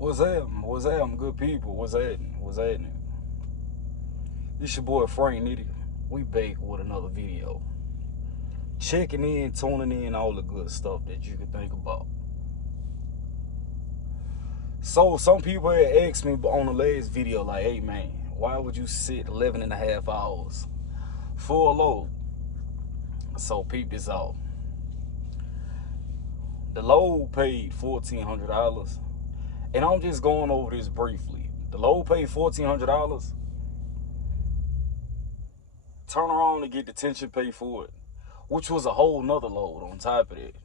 What's happening? What's happening, good people? What's happening? What's happening? This your boy Frank Nitty. We back with another video. Checking in, tuning in, all the good stuff that you can think about. So some people had asked me on the last video, like, hey man, why would you sit 11 and a half hours full load? So peep this out. The load paid $1,400. And I'm just going over this briefly. The load paid $1,400. Turn around and get detention paid for it, which was a whole nother load on top of that.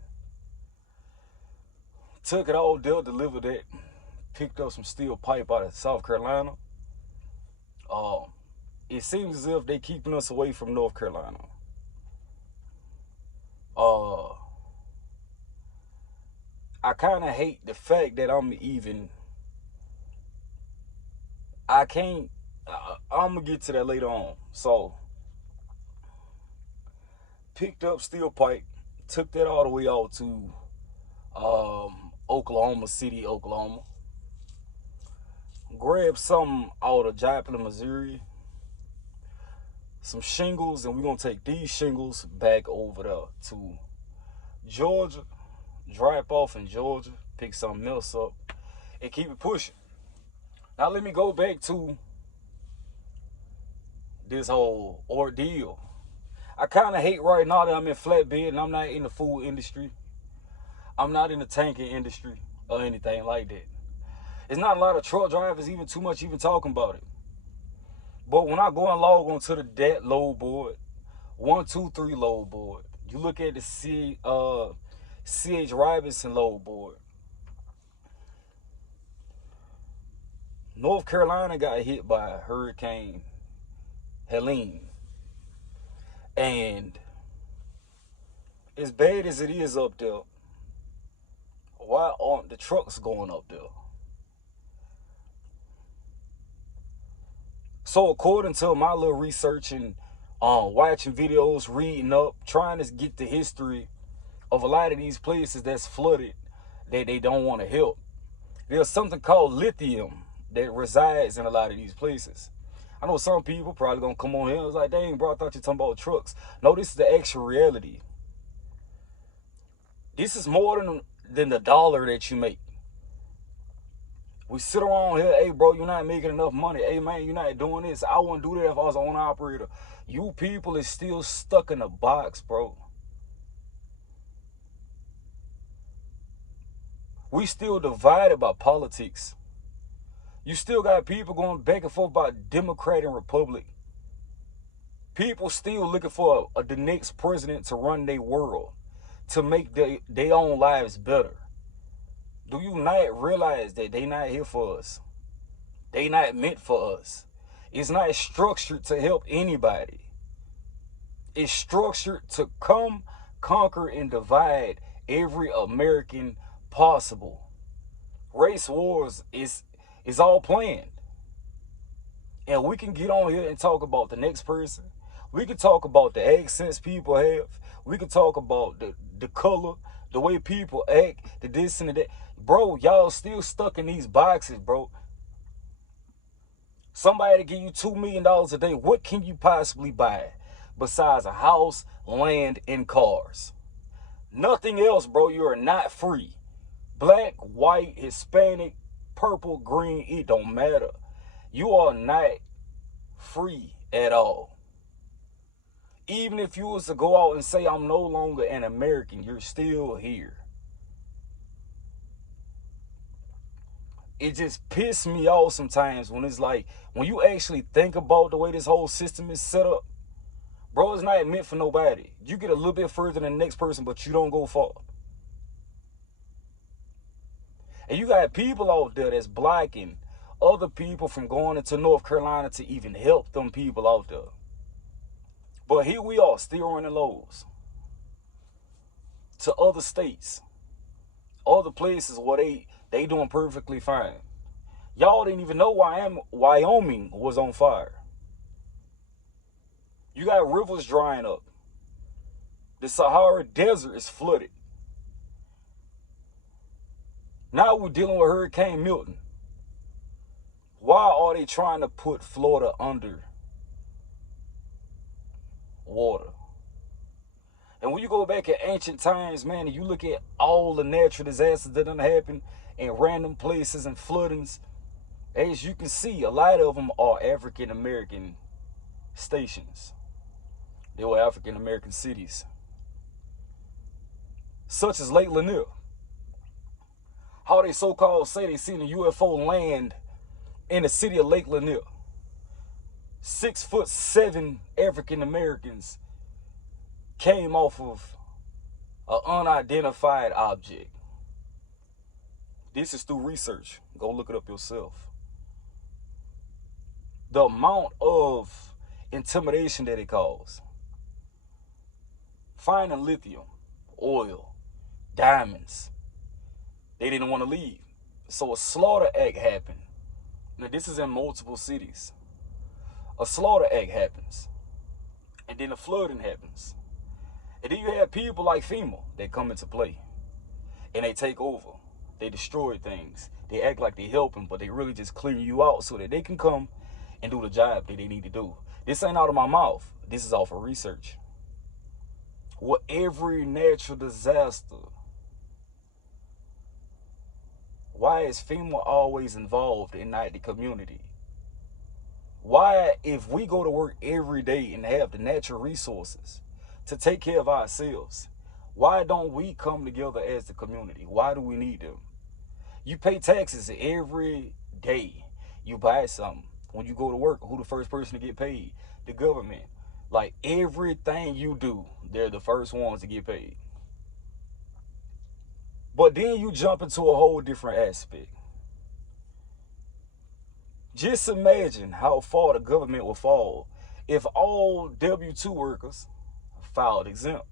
Took it all there, delivered it, picked up some steel pipe out of South Carolina. It seems as if they keeping us away from North Carolina. I kind of hate the fact that I'm gonna get to that later on. So, picked up steel pipe, took that all the way out to Oklahoma City, Oklahoma. Grabbed something out of Joplin, Missouri. Some shingles, and we're gonna take these shingles back over there to Georgia. Drop off in Georgia, pick something else up, and keep it pushing. Now let me go back to this whole ordeal. I kind of hate right now that I'm in flatbed and I'm not in the food industry. I'm not in the tanking industry or anything like that. It's not a lot of truck drivers even too much even talking about it. But when I go and log on to the DAT load board, 123 load board, you look at the C.H. Robinson load board. North Carolina got hit by Hurricane Helene. And as bad as it is up there, why aren't the trucks going up there? So according to my little research and watching videos, reading up, trying to get the history of a lot of these places that's flooded that they don't want to help, there's something called lithium that resides in a lot of these places. I know some people probably gonna come on here and was like, dang bro, I thought you were talking about trucks. No, this is the actual reality. This is more than the dollar that you make. We sit around here, hey bro, you're not making enough money. Hey man, you're not doing this. I wouldn't do that if I was an owner operator. You people is still stuck in a box, bro. We still divided by politics. You still got people going back and forth about Democrat and Republic. People still looking for the next president to run their world, to make their own lives better. Do you not realize that they not here for us? They not meant for us. It's not structured to help anybody. It's structured to come, conquer, and divide every American possible. Race wars is all planned. And we can get on here and talk about the next person. We can talk about the accents people have. We can talk about the color, the way people act, the this and the that. Bro, y'all still stuck in these boxes, bro. Somebody give you $2 million a day. What can you possibly buy besides a house, land, and cars? Nothing else, bro. You are not free. Black, white, Hispanic, purple, green, it don't matter. You are not free at all. Even if you was to go out and say, I'm no longer an American, you're still here. It just pisses me off sometimes when it's like, when you actually think about the way this whole system is set up, bro, it's not meant for nobody. You get a little bit further than the next person, but you don't go far. And you got people out there that's blocking other people from going into North Carolina to even help them people out there. But here we are, still running lows to other states, other places where they doing perfectly fine. Y'all didn't even know Wyoming was on fire. You got rivers drying up. The Sahara Desert is flooded. Now we're dealing with Hurricane Milton. Why are they trying to put Florida under water? And when you go back at ancient times, man, and you look at all the natural disasters that done happen in random places and floodings, as you can see, a lot of them are African American stations. They were African American cities, such as Lake Lanier. How they so-called say they seen a UFO land in the city of Lake Lanier. 6'7" African Americans came off of an unidentified object. This is through research. Go look it up yourself. The amount of intimidation that it caused. Finding lithium, oil, diamonds. They didn't want to leave. So a slaughter act happened. Now this is in multiple cities. A slaughter act happens. And then a flooding happens. And then you have people like FEMA that come into play. And they take over. They destroy things. They act like they helping, but they really just clear you out so that they can come and do the job that they need to do. This ain't out of my mouth. This is off of research. With every natural disaster, why is FEMA always involved and not the community? Why, if we go to work every day and have the natural resources to take care of ourselves, why don't we come together as the community? Why do we need them? You pay taxes every day. You buy something. When you go to work, who the first person to get paid? The government. Like everything you do, they're the first ones to get paid. But then you jump into a whole different aspect. Just imagine how far the government will fall if all W-2 workers filed exempt.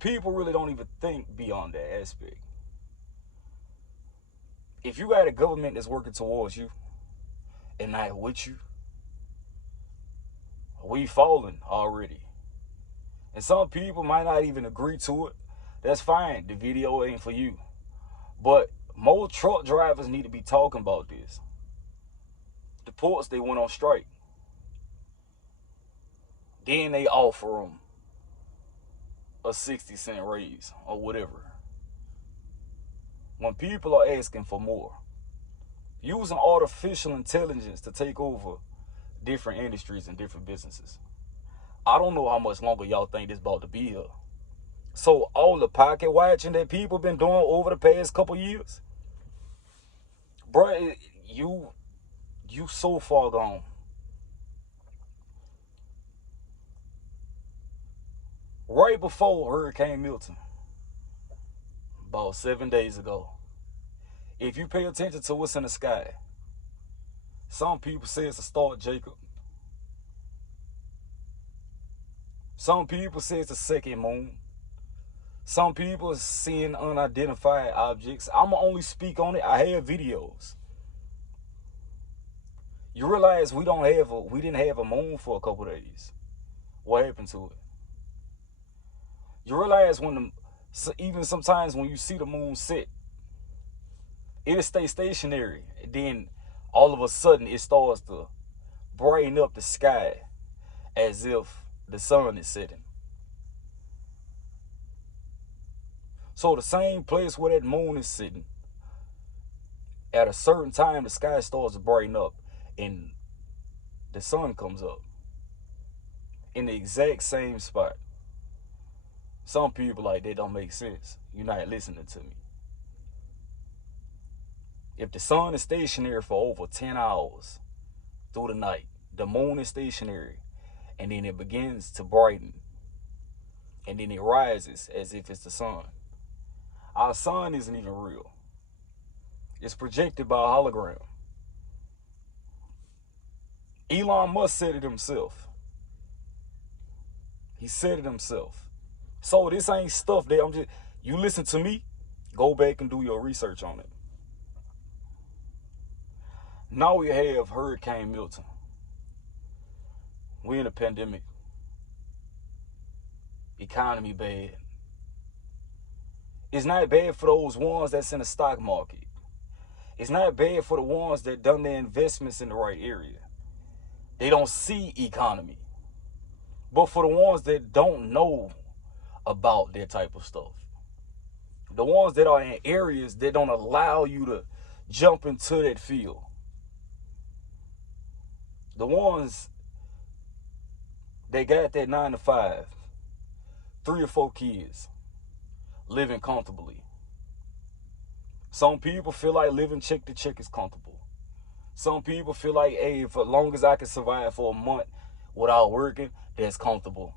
People really don't even think beyond that aspect. If you got a government that's working towards you and not with you, we falling already. And some people might not even agree to it. That's fine. The video ain't for you. But more truck drivers need to be talking about this. The ports, they went on strike. Then they offer them a 60-cent raise or whatever. When people are asking for more, using artificial intelligence to take over different industries and different businesses. I don't know how much longer y'all think this about to be here. So all the pocket watching that people been doing over the past couple years, bro, you so far gone. Right before Hurricane Milton, about 7 days ago, if you pay attention to what's in the sky, some people say it's a star Jacob. Some people say it's a second moon. Some people are seeing unidentified objects. I'ma only speak on it. I have videos. You realize we didn't have a moon for a couple days. What happened to it? You realize even sometimes when you see the moon set, it'll stay stationary. And then all of a sudden it starts to brighten up the sky as if the sun is setting. So the same place where that moon is sitting, at a certain time the sky starts to brighten up and the sun comes up in the exact same spot. Some people like that don't make sense. You're not listening to me. If the sun is stationary for over 10 hours through the night, the moon is stationary, and then it begins to brighten, and then it rises as if it's the sun. Our sun isn't even real. It's projected by a hologram. Elon Musk said it himself. He said it himself. So this ain't stuff that you listen to me, go back and do your research on it. Now we have Hurricane Milton. We're in a pandemic. Economy bad. It's not bad for those ones that's in the stock market. It's not bad for the ones that done their investments in the right area. They don't see economy. But for the ones that don't know about that type of stuff, the ones that are in areas that don't allow you to jump into that field, the ones that got that 9 to 5, 3 or 4 kids, living comfortably. Some people feel like living check to check is comfortable. Some people feel like, hey, for as long as I can survive for a month without working, that's comfortable.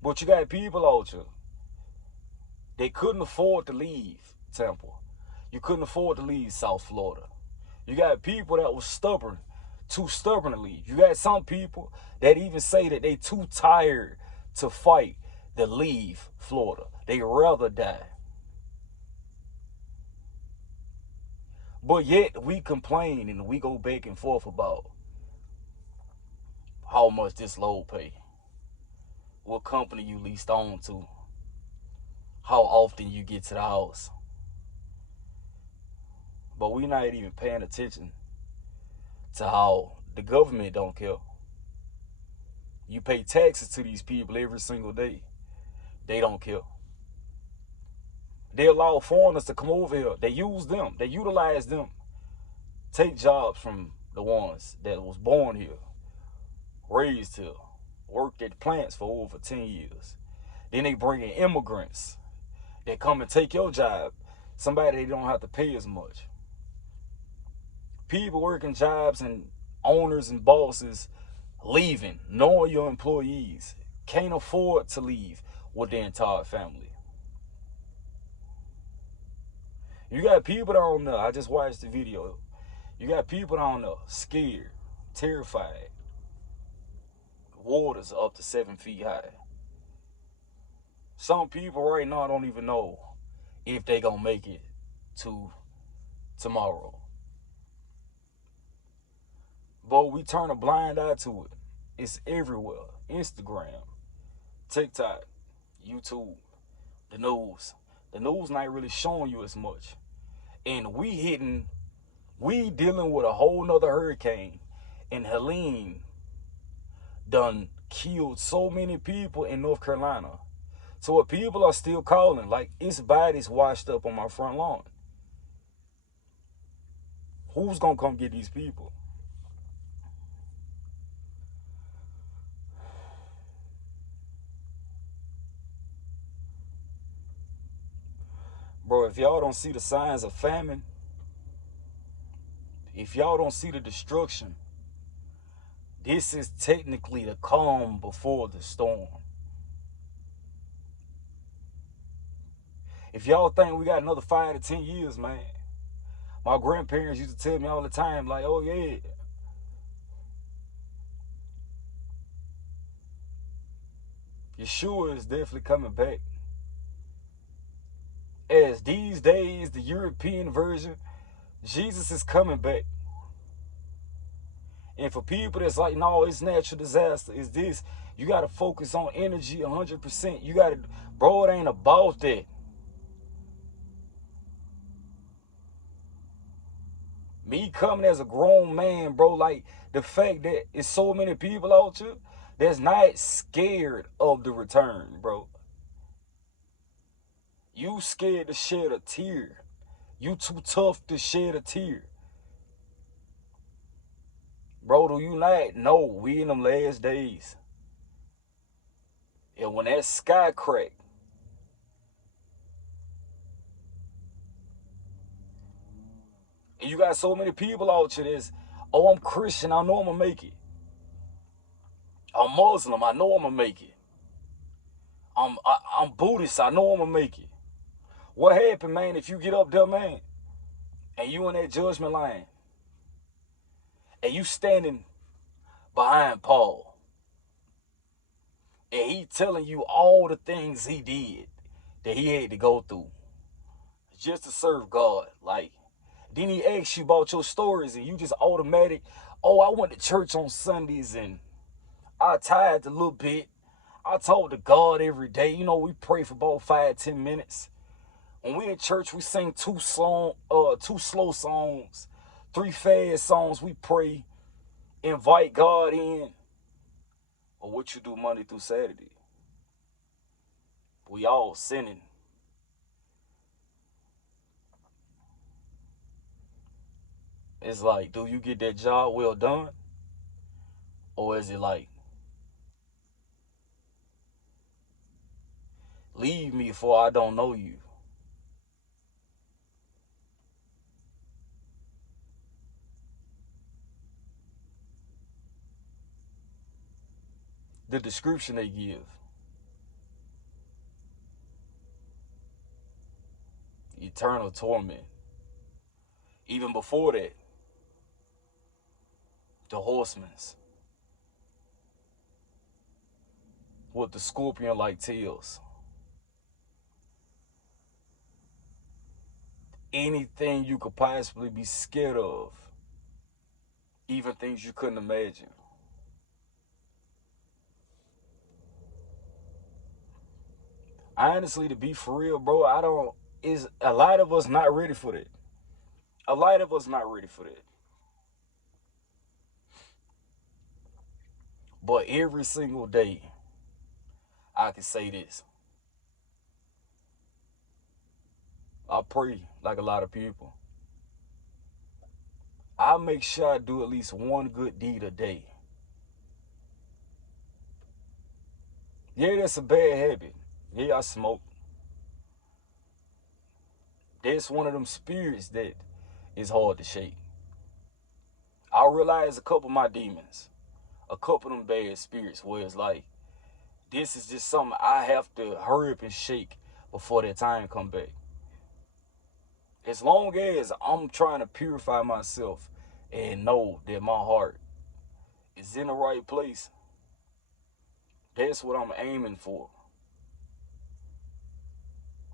But you got people out here, they couldn't afford to leave Tampa. You couldn't afford to leave South Florida. You got people that was stubborn, too stubborn to leave. You got some people that even say that they too tired to fight to leave Florida. They rather die. But yet we complain and we go back and forth about how much this load pay, what company you leased on to, how often you get to the house. But we not even paying attention to how the government don't care. You pay taxes to these people every single day. They don't care. They allow foreigners to come over here. They use them. They utilize them. Take jobs from the ones that was born here, raised here, worked at plants for over 10 years. Then they bring in immigrants that come and take your job. Somebody they don't have to pay as much. People working jobs and owners and bosses leaving, knowing your employees can't afford to leave with their entire family. You got people down there, I just watched the video. You got people down there scared, terrified. Waters up to 7 feet high. Some people right now don't even know if they gonna make it to tomorrow. But we turn a blind eye to it. It's everywhere. Instagram, TikTok, YouTube, the news. The news not really showing you as much. And we dealing with a whole nother hurricane. And Helene done killed so many people in North Carolina. So what people are still calling, like, it's bodies washed up on my front lawn. Who's gonna come get these people? Bro, if y'all don't see the signs of famine, if y'all don't see the destruction, this is technically the calm before the storm. If y'all think we got another 5 to 10 years, man, my grandparents used to tell me all the time, like, oh yeah, Yeshua is definitely coming back. As these days, the European version, Jesus is coming back. And for people that's like, no, it's natural disaster, it's this, you got to focus on energy 100%. You got to, bro, it ain't about that. Me coming as a grown man, bro, like the fact that it's so many people out here that's not scared of the return, bro. You scared to shed a tear. You too tough to shed a tear. Bro, do you not know we in them last days? And when that sky crack, and you got so many people out here that's, oh, I'm Christian, I know I'm gonna make it. I'm Muslim, I know I'm gonna make it. I'm Buddhist, I know I'm gonna make it. What happened, man, if you get up there, man, and you in that judgment line, and you standing behind Paul, and he telling you all the things he did that he had to go through just to serve God, like, then he asks you about your stories, and you just automatic, oh, I went to church on Sundays, and I tithed a little bit. I talk to God every day. You know, we pray for about 5-10 minutes. When we in church, we sing two slow songs, three fast songs. We pray, invite God in. Or what you do Monday through Saturday? We all sinning. It's like, do you get that job well done? Or is it like, leave me for I don't know you? The description they give. Eternal torment. Even before that, the horsemen's with the scorpion-like tails. Anything you could possibly be scared of. Even things you couldn't imagine. Honestly, to be for real, bro, is a lot of us not ready for that. A lot of us not ready for that. But every single day, I can say this. I pray like a lot of people. I make sure I do at least one good deed a day. Yeah, that's a bad habit. Yeah, I smoke. That's one of them spirits that is hard to shake. I realize a couple of my demons, a couple of them bad spirits where it's like, this is just something I have to hurry up and shake before that time come back. As long as I'm trying to purify myself and know that my heart is in the right place, that's what I'm aiming for.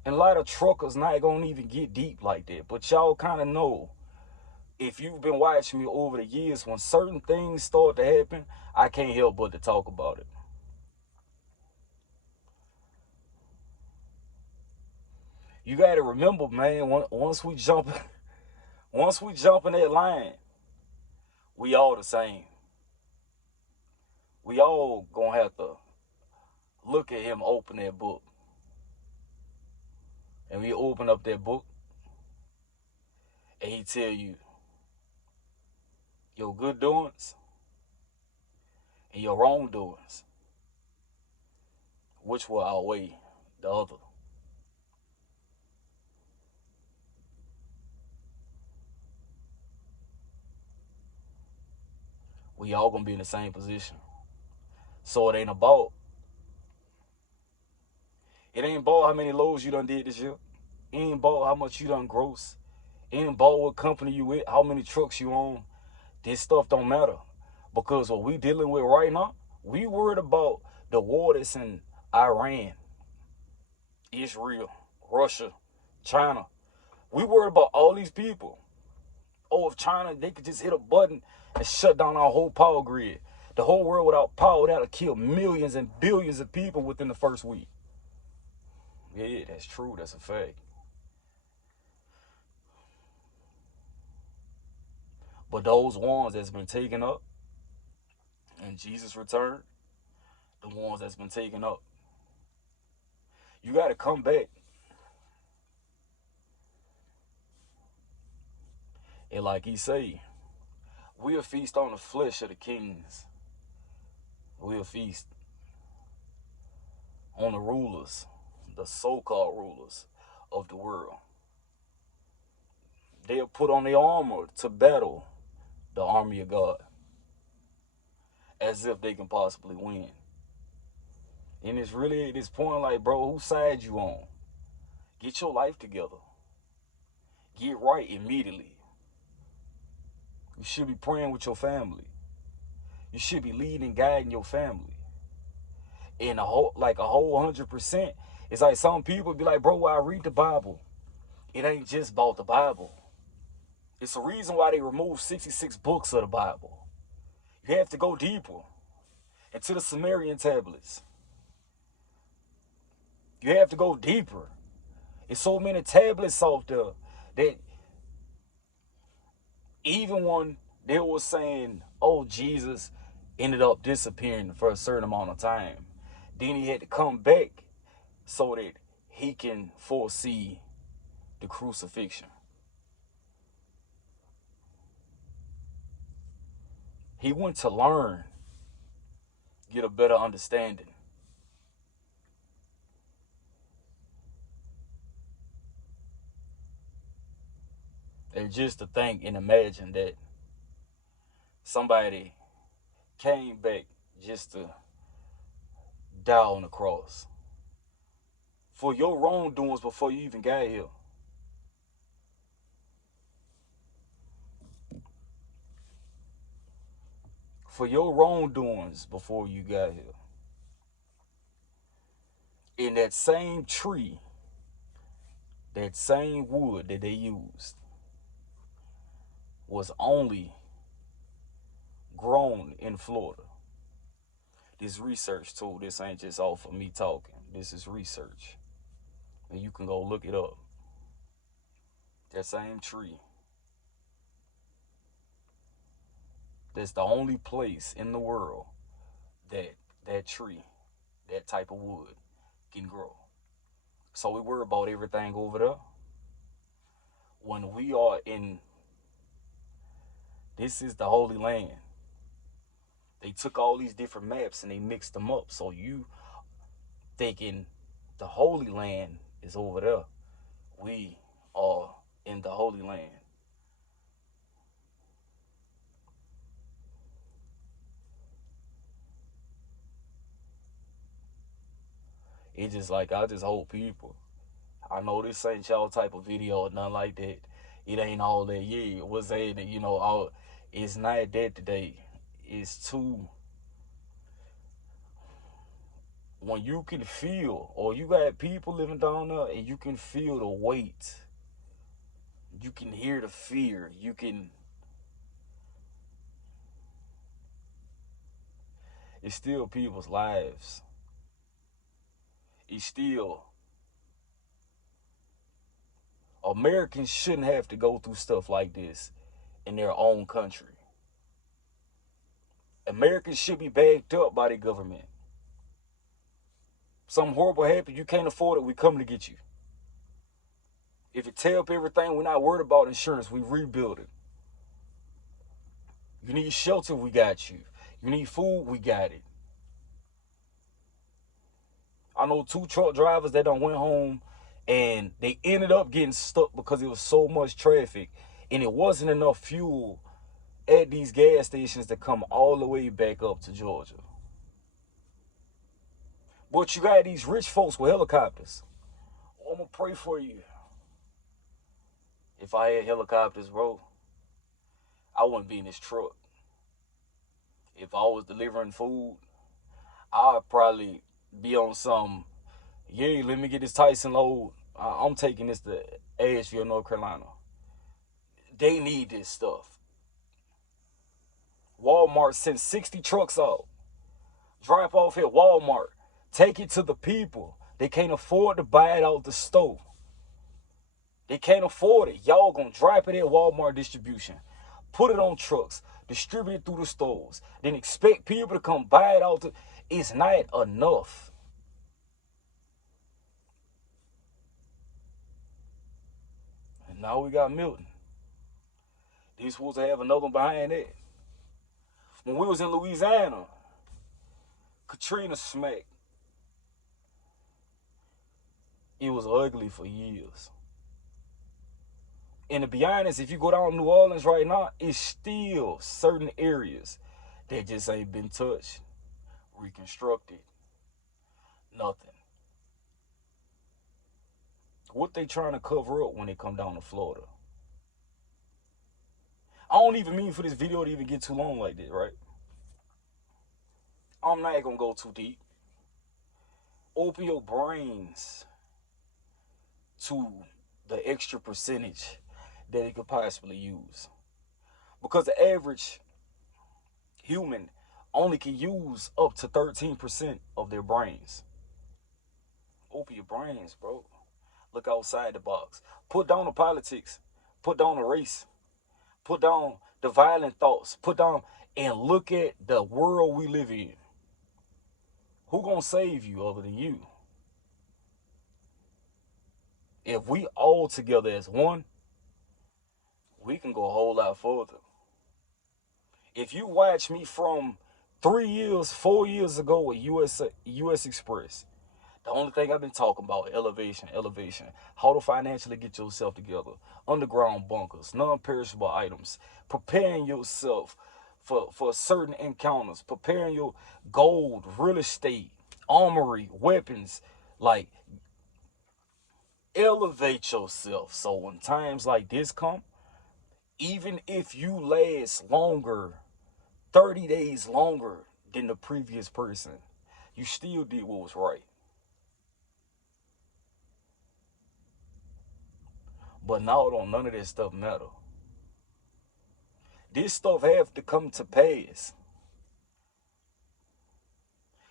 And a lot of truckers not gonna even get deep like that, but y'all kind of know. If you've been watching me over the years, when certain things start to happen, I can't help but to talk about it. You got to remember, man, once we jump in that line, we all the same. We all gonna have to look at him open that book. And we open up that book, and he tell you your good doings and your wrongdoings, which will outweigh the other. We all gonna be in the same position. So it ain't about how many loads you done did this year. It ain't about how much you done gross. It ain't about what company you with, how many trucks you own. This stuff don't matter. Because what we dealing with right now, we worried about the war that's in Iran, Israel, Russia, China. We worried about all these people. Oh, if China, they could just hit a button and shut down our whole power grid. The whole world without power would have to kill millions and billions of people within the first week. Yeah, that's true. That's a fact. But those ones that's been taken up and Jesus returned, the ones that's been taken up, you got to come back. And like he say, we'll feast on the flesh of the kings. We'll feast on the rulers, the so-called rulers of the world. They'll put on their armor to battle the army of God as if they can possibly win. And it's really at this point like, bro, whose side you on? Get your life together. Get right immediately. You should be praying with your family. You should be leading and guiding your family. And a whole 100%. It's like some people be like, bro, I read the Bible. It ain't just about the Bible. It's a reason why they removed 66 books of the Bible. You have to go deeper into the Sumerian tablets. You have to go deeper It's so many tablets out there that even when they were saying, oh, Jesus ended up disappearing for a certain amount of time, then he had to come back so that he can foresee the crucifixion. He went to learn, get a better understanding. And just to think and imagine that somebody came back just to die on the cross for your wrongdoings before you even got here. For your wrongdoings before you got here. In that same tree, that same wood that they used was only grown in Florida. This research tool, this ain't just off of me talking. This is research. And you can go look it up. That same tree. That's the only place in the world that that tree, that type of wood, can grow. So we worry about everything over there. When we are in, this is the Holy Land. They took all these different maps and they mixed them up. So you thinking the Holy Land is over there. We are in the Holy Land. It's just like, I just hope people, I know this ain't y'all type of video or nothing like that. It ain't all that, yeah, what's that, all, it's not that today. It's too, when you can feel, or you got people living down there and you can feel the weight, you can hear the fear, it's still people's lives. It's still, Americans shouldn't have to go through stuff like this in their own country. Americans should be backed up by the government. Something horrible happened, you can't afford it, we coming to get you. If it tear up everything, we're not worried about insurance, we rebuild it. You need shelter, we got you. You need food, we got it. I know 2 truck drivers that done went home and they ended up getting stuck because it was so much traffic and it wasn't enough fuel at these gas stations to come all the way back up to Georgia. But you got these rich folks with helicopters. Oh, I'm gonna pray for you. If I had helicopters, bro, I wouldn't be in this truck. If I was delivering food, I'd probably be on some, yeah, let me get this Tyson load. I'm taking this to Asheville, North Carolina. They need this stuff. Walmart sent 60 trucks out. Drop off at Walmart. Take it to the people. They can't afford to buy it out the store. They can't afford it. Y'all gonna drop it at Walmart distribution. Put it on trucks. Distribute it through the stores. Then expect people to come buy it out. It's not enough. And now we got Milton. They supposed to have another one behind that. When we was in Louisiana, Katrina smacked. It was ugly for years. And to be honest, if you go down to New Orleans right now, it's still certain areas that just ain't been touched, reconstructed, nothing. What they trying to cover up when they come down to Florida? I don't even mean for this video to even get too long like this, right? I'm not gonna go too deep. Open your brains to the extra percentage that it could possibly use. Because the average human only can use up to 13% of their brains. Open your brains, bro. Look outside the box. Put down the politics. Put down the race. Put down the violent thoughts. Put down and look at the world we live in. Who gonna save you other than you? If we all together as one, we can go a whole lot further. If you watch me from 3 years, 4 years ago with US Express, the only thing I've been talking about, elevation, elevation, how to financially get yourself together, underground bunkers, non-perishable items, preparing yourself for certain encounters, preparing your gold, real estate, armory, weapons, like elevate yourself. So when times like this come, even if you last longer, 30 days longer than the previous person, you still did what was right. But now don't none of this stuff matter. This stuff have to come to pass.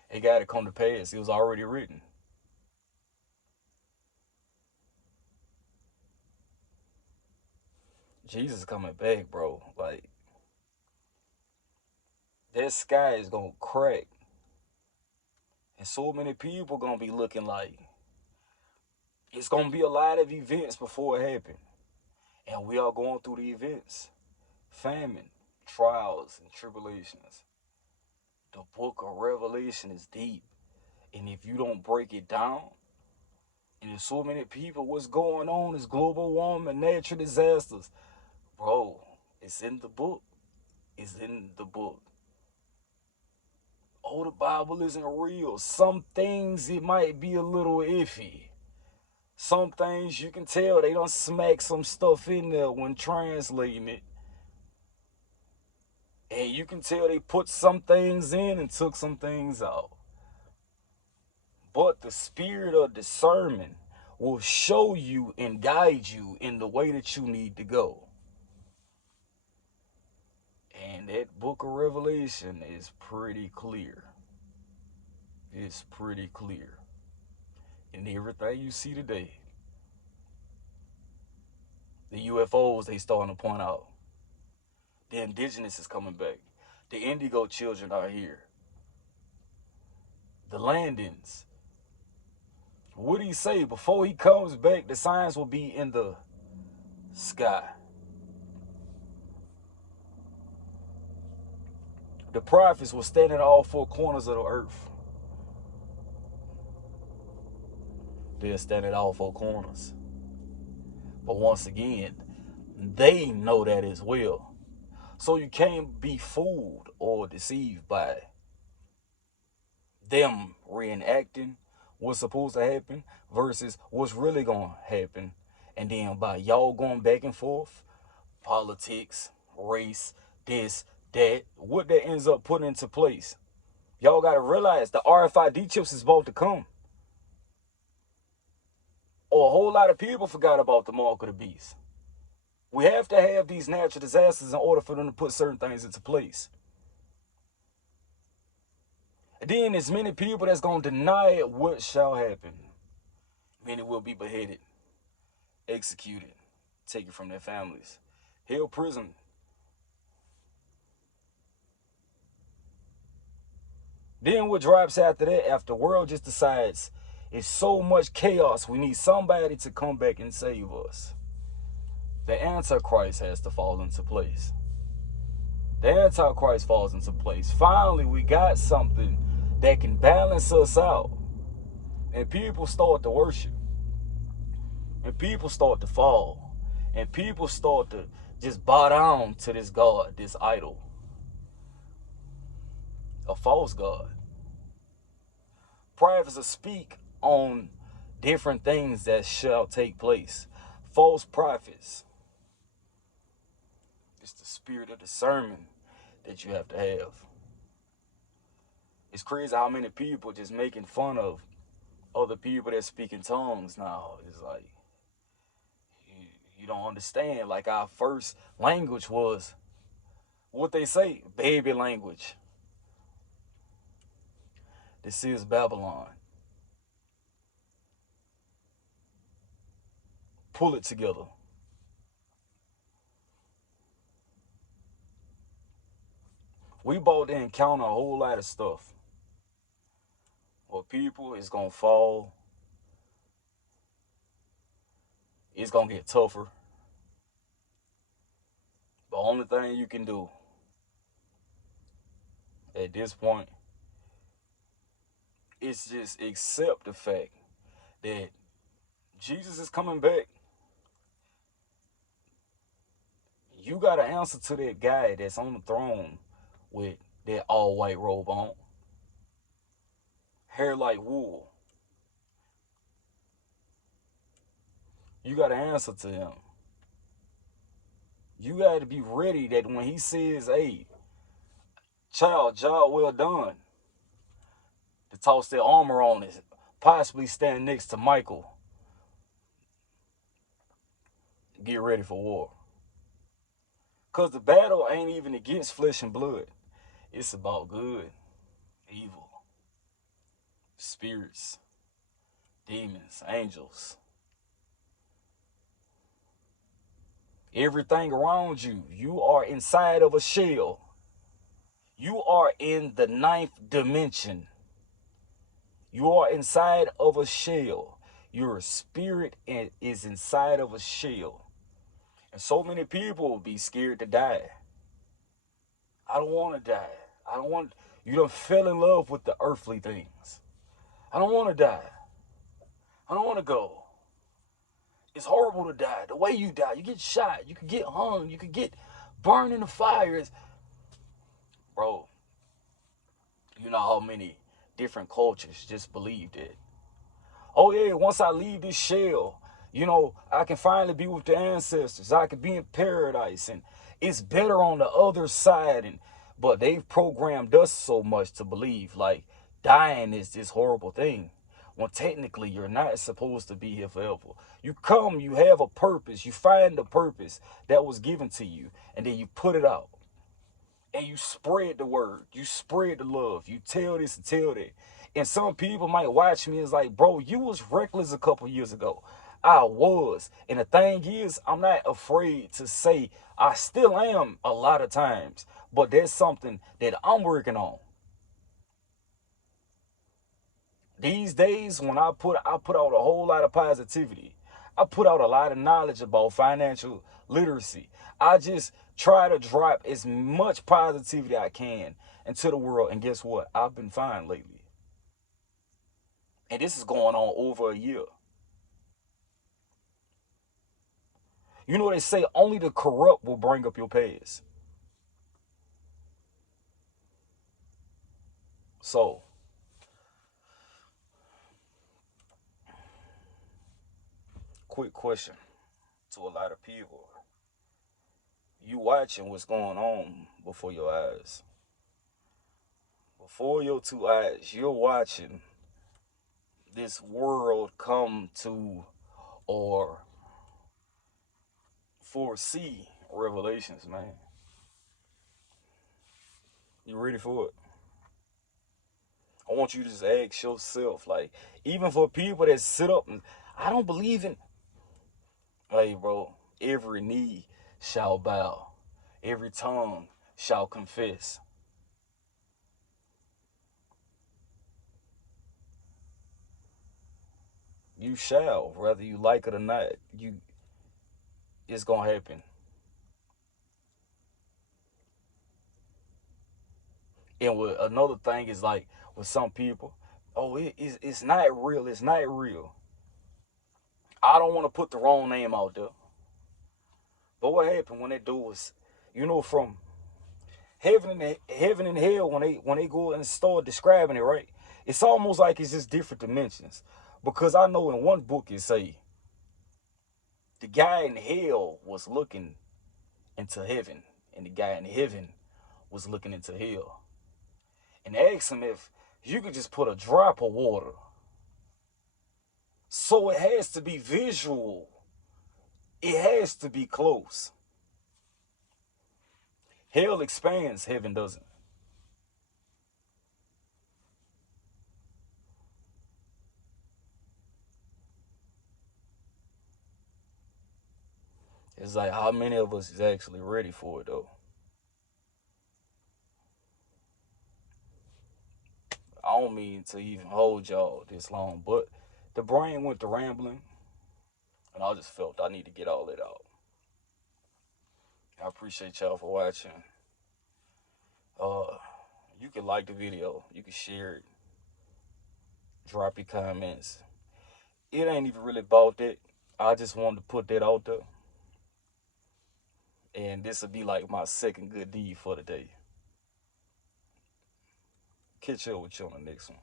It got to come to pass. It was already written. Jesus is coming back, bro. Like, that sky is gonna crack. And so many people gonna be looking like it's gonna be a lot of events before it happen. And we are going through the events. Famine, trials, and tribulations. The book of Revelation is deep. And if you don't break it down, and there's so many people, what's going on is global warming, natural disasters. Bro, it's in the book. It's in the book. Oh, the Bible isn't real. Some things it might be a little iffy. Some things you can tell they don't smack some stuff in there when translating it. And you can tell they put some things in and took some things out. But the spirit of discernment will show you and guide you in the way that you need to go. And that book of Revelation is pretty clear. It's pretty clear. And everything you see today, the UFOs they starting to point out. The indigenous is coming back. The indigo children are here. The landings. What did he say? Before he comes back, the signs will be in the sky. The prophets will stand in all four corners of the earth. They'll stand at all four corners. But once again, they know that as well. So you can't be fooled or deceived by them reenacting what's supposed to happen versus what's really going to happen. And then by y'all going back and forth, politics, race, this, that, what that ends up putting into place. Y'all got to realize the RFID chips is about to come. Or a whole lot of people forgot about the mark of the beast. We have to have these natural disasters in order for them to put certain things into place. And then there's many people that's going to deny what shall happen. Many will be beheaded, executed, taken from their families, held prison. Then what drops after that, after the world just decides it's so much chaos, we need somebody to come back and save us. The Antichrist has to fall into place. The Antichrist falls into place. Finally, we got something that can balance us out. And people start to worship. And people start to fall. And people start to just bow down to this God, this idol. A false God. Prophets will speak on different things that shall take place. False prophets. It's the spirit of discernment that you have to have. It's crazy how many people just making fun of other people that speak in tongues now. It's like, you don't understand. Like our first language was, what they say, baby language. This is Babylon. pull it together. We about to encounter a whole lot of stuff where people is gonna fall. It's gonna get tougher. The only thing you can do at this point is just accept the fact that Jesus is coming back. You got to answer to that guy that's on the throne with that all white robe on, hair like wool. You got to answer to him. You got to be ready that when he says, hey, child, job well done, to toss their armor on it, possibly stand next to Michael. Get ready for war. Because the battle ain't even against flesh and blood. It's about good, evil, spirits, demons, angels. Everything around you, you are inside of a shell. You are in the 9th dimension. You are inside of a shell. Your spirit is inside of a shell. And so many people will be scared to die. I don't want to die. I don't want. You done fell in love with the earthly things. I don't want to die. I don't want to go. It's horrible to die. The way you die, you get shot, you could get hung, you could get burned in the fires. Bro, you know how many different cultures just believe that. Oh yeah, once I leave this shell, I can finally be with the ancestors. I could be in paradise, and it's better on the other side. But they've programmed us so much to believe like dying is this horrible thing. When technically you're not supposed to be here forever. You come, you have a purpose, you find the purpose that was given to you, and then you put it out. And you spread the word, you spread the love, you tell this and tell that. And some people might watch me and it's like, bro, you was reckless a couple years ago. I was. And the thing is, I'm not afraid to say I still am a lot of times. But that's something that I'm working on. These days, when I put out a whole lot of positivity, I put out a lot of knowledge about financial literacy. I just try to drop as much positivity I can into the world. And guess what? I've been fine lately. And this is going on over a year. You know, they say only the corrupt will bring up your past. So, quick question to a lot of people. You watching what's going on before your eyes. Before your two eyes, you're watching this world come to or foresee revelations, man. You ready for it? I want you to just ask yourself, like, even for people that sit up and I don't believe in. Hey, bro, every knee shall bow, every tongue shall confess. You shall, whether you like it or not. It's gonna happen. And with another thing is like with some people, oh, it's not real. It's not real. I don't want to put the wrong name out there. But what happened when that dude was, from heaven and hell, when they go and start describing it, right? It's almost like it's just different dimensions. Because I know in one book it say the guy in hell was looking into heaven, and the guy in heaven was looking into hell. And asked him if you could just put a drop of water. So it has to be visual. It has to be close. Hell expands, heaven doesn't. It's like, how many of us is actually ready for it, though? I don't mean to even hold y'all this long, but the brain went to rambling, and I just felt I need to get all it out. I appreciate y'all for watching. Uh, you can like the video, you can share it, drop your comments. It ain't even really about that. I just wanted to put that out there, and this will be like my second good deed for the day. Catch up with you on the next one.